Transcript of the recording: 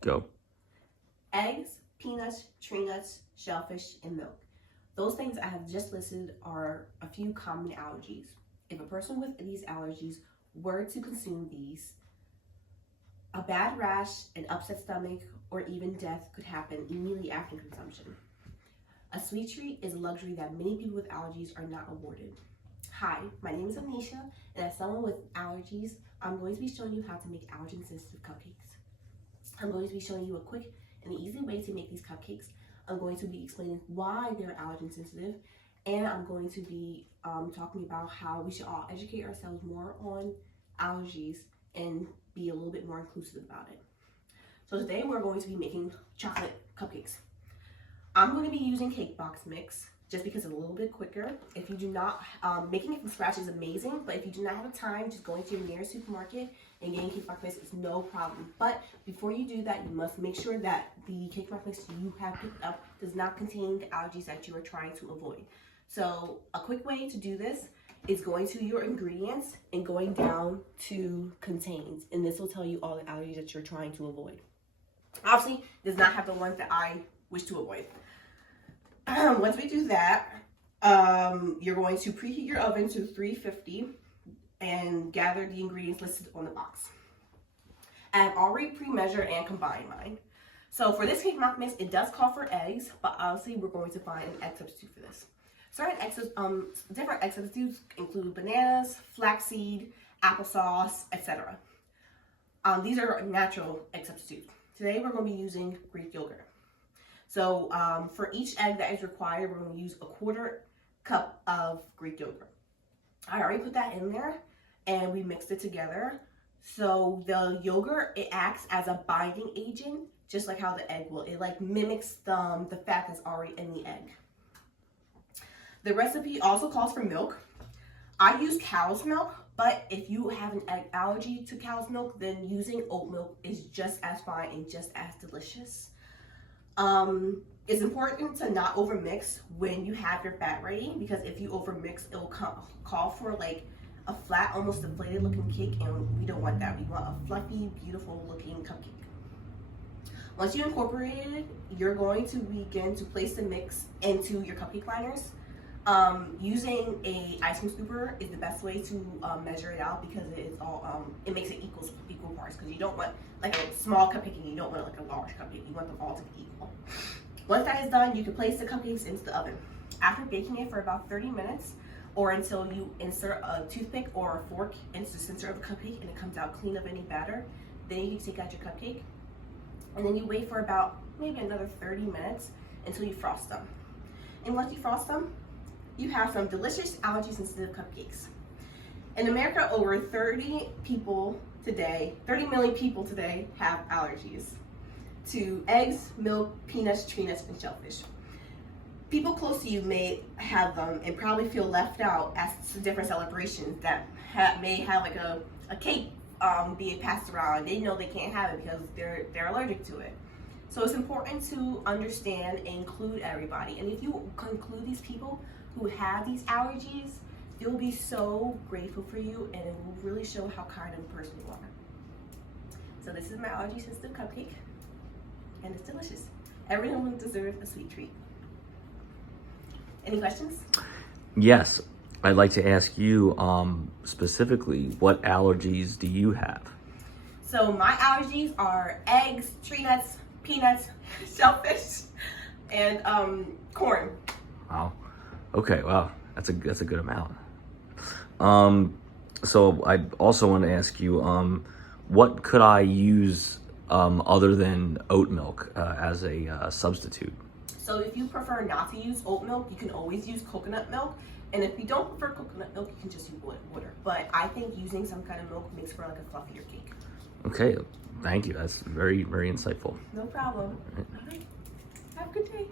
Go. Eggs, peanuts, tree nuts, shellfish, and milk. Those things I have just listed are a few common allergies. If a person with these allergies were to consume these, a bad rash, an upset stomach, or even death could happen immediately after consumption. A sweet treat is a luxury that many people with allergies are not awarded. Hi, my name is Anisha, and as someone with allergies, I'm going to be showing you how to make allergen-sensitive cupcakes. I'm going to be showing you a quick and easy way to make these cupcakes. I'm going to be explaining why they're allergen sensitive, and I'm going to be talking about how we should all educate ourselves more on allergies and be a little bit more inclusive about it. So today we're going to be making chocolate cupcakes. I'm going to be using cake box mix just because it's a little bit quicker. If you do not, making it from scratch is amazing, but if you do not have the time, just going to your nearest supermarket and getting cake box mix is no problem. But before you do that, you must make sure that the cake box mix you have picked up does not contain the allergies that you are trying to avoid. So a quick way to do this is going to your ingredients and going down to contains, and this will tell you all the allergies that you're trying to avoid. Obviously, does not have the ones that I wish to avoid. Once we do that, you're going to preheat your oven to 350 and gather the ingredients listed on the box. I have already pre-measured and combined mine. So for this cake mix, it does call for eggs, but obviously we're going to find an egg substitute for this. Different egg substitutes include bananas, flaxseed, applesauce, etc. These are natural egg substitutes. Today we're going to be using Greek yogurt. So for each egg that is required, we're going to use a 1/4 cup of Greek yogurt. I already put that in there and we mixed it together. So the yogurt, it acts as a binding agent, just like how the egg will. It like mimics the fat that's already in the egg. The recipe also calls for milk. I use cow's milk, but if you have an allergy to cow's milk, then using oat milk is just as fine and just as delicious. It's important to not overmix when you have your fat ready, because if you overmix, it will call for like a flat, almost deflated looking cake, and we don't want that. We want a fluffy, beautiful looking cupcake. Once you incorporate it, you're going to begin to place the mix into your cupcake liners. Using a ice cream scooper is the best way to measure it out, because it is all it makes it equal parts, because you don't want like a small cupcake and you don't want like a large cupcake. You want them all to be equal. Once that is done, you can place the cupcakes into the oven. After baking it for about 30 minutes, or until you insert a toothpick or a fork into the center of the cupcake and it comes out clean of any batter, then you can take out your cupcake, and then you wait for about maybe another 30 minutes until you frost them. And once you frost them, you have some delicious allergy-sensitive cupcakes. In America, over 30 million people today have allergies to eggs, milk, peanuts, tree nuts, and shellfish. People close to you may have them and probably feel left out at different celebrations that may have like a cake being passed around. They know they can't have it because they're allergic to it. So it's important to understand and include everybody. And if you include these people who have these allergies, they'll be so grateful for you, and it will really show how kind of a person you are. So this is my allergy sensitive cupcake, and it's delicious. Everyone deserves a sweet treat. Any questions? Yes, I'd like to ask you specifically, what allergies do you have? So my allergies are eggs, tree nuts, peanuts, shellfish, and corn. Wow. Okay, wow, that's a good amount. So I also want to ask you, what could I use other than oat milk as a substitute? So if you prefer not to use oat milk, you can always use coconut milk. And if you don't prefer coconut milk, you can just use water. But I think using some kind of milk makes for like a fluffier cake. Okay, thank you. That's very, very insightful. No problem. All right. Have a good day.